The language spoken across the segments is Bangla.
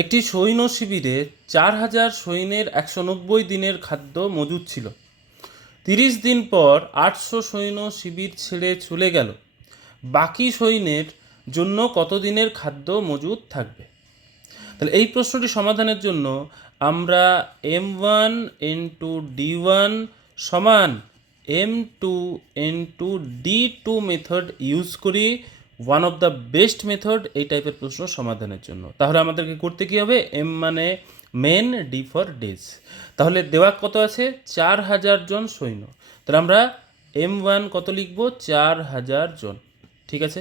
একটি সৈন্য শিবিরে চার হাজার সৈন্যের একশো নব্বই দিনের খাদ্য মজুদ ছিল। তিরিশ দিন পর আটশো সৈন্য শিবির ছেড়ে চলে গেল। বাকি সৈন্যের জন্য কত দিনের খাদ্য মজুদ থাকবে? তাহলে এই প্রশ্নটি সমাধানের জন্য আমরা M one N two D one সমান M two N two D two method use করি। One of the best method এই টাইপের প্রশ্ন সমাধানের জন্য। তাহলে আমাদেরকে করতে কী হবে? এম মানে মেন ডি ফর ডেজ তাহলে দেওয়া কত আছে? চার হাজার জন সৈন্য। তাহলে আমরা এম ওয়ান কত লিখব? চার হাজার জন। ঠিক আছে?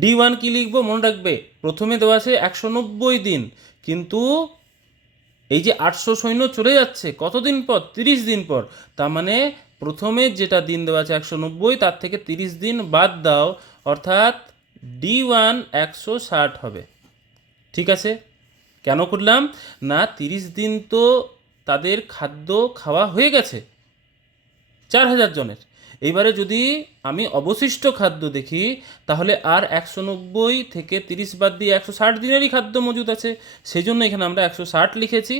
ডি ওয়ান কী লিখব? মনে রাখবে, প্রথমে দেওয়া আছে একশো নব্বই দিন। কিন্তু এই যে আটশো সৈন্য চলে যাচ্ছে, কতদিন পর? তিরিশ দিন পর। তার মানে প্রথমে যেটা দিন দেওয়া আছে একশো নব্বই, তার থেকে তিরিশ দিন বাদ দাও। অর্থাৎ ডি ওয়ান একশো ষাট হবে। ঠিক আছে? কেন করলাম? না, তিরিশ দিন তো তাদের খাদ্য খাওয়া হয়ে গেছে। চার হাজার জনের। এইবারে যদি আমি অবশিষ্ট খাদ্য দেখি, তাহলে আর একশো নব্বই থেকে তিরিশ বাদ দিয়ে একশো ষাট দিনেরই খাদ্য মজুদ আছে। সেই জন্য এখানে আমরা একশো ষাট লিখেছি।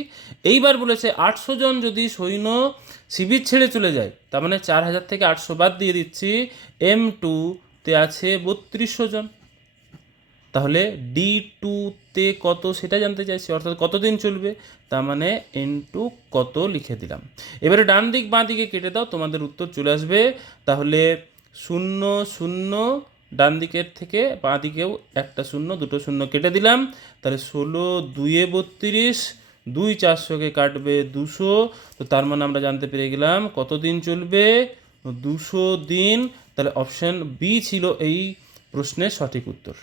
এইবার বলেছে আটশো জন যদি সৈন্য শিবির ছেড়ে চলে যায়, তার মানে চার হাজার থেকে আটশো বাদ দিয়ে দিচ্ছি, এম টুতে আছে বত্রিশশো জন। তাহলে ডি টুতে কত সেটা জানতে চাইছি, অর্থাৎ কতদিন চলবে, তার মানে এন টু কত লিখে দিলাম। এবারে ডান দিক, বাঁ দিকে কেটে দাও, তোমাদের উত্তর চলে আসবে। তাহলে শূন্য শূন্য, ডান দিকের থেকে বাঁ দিকেও একটা শূন্য, দুটো শূন্য কেটে দিলাম। তাহলে ষোলো, দুইয়ে বত্রিশ, দুই চারশোকে কাটবে দুশো। তো তার মানে আমরা জানতে পেরে গেলাম কতদিন চলবে? দুশো দিন তাহলে অপশন বি ছিল এই প্রশ্নের সঠিক উত্তর।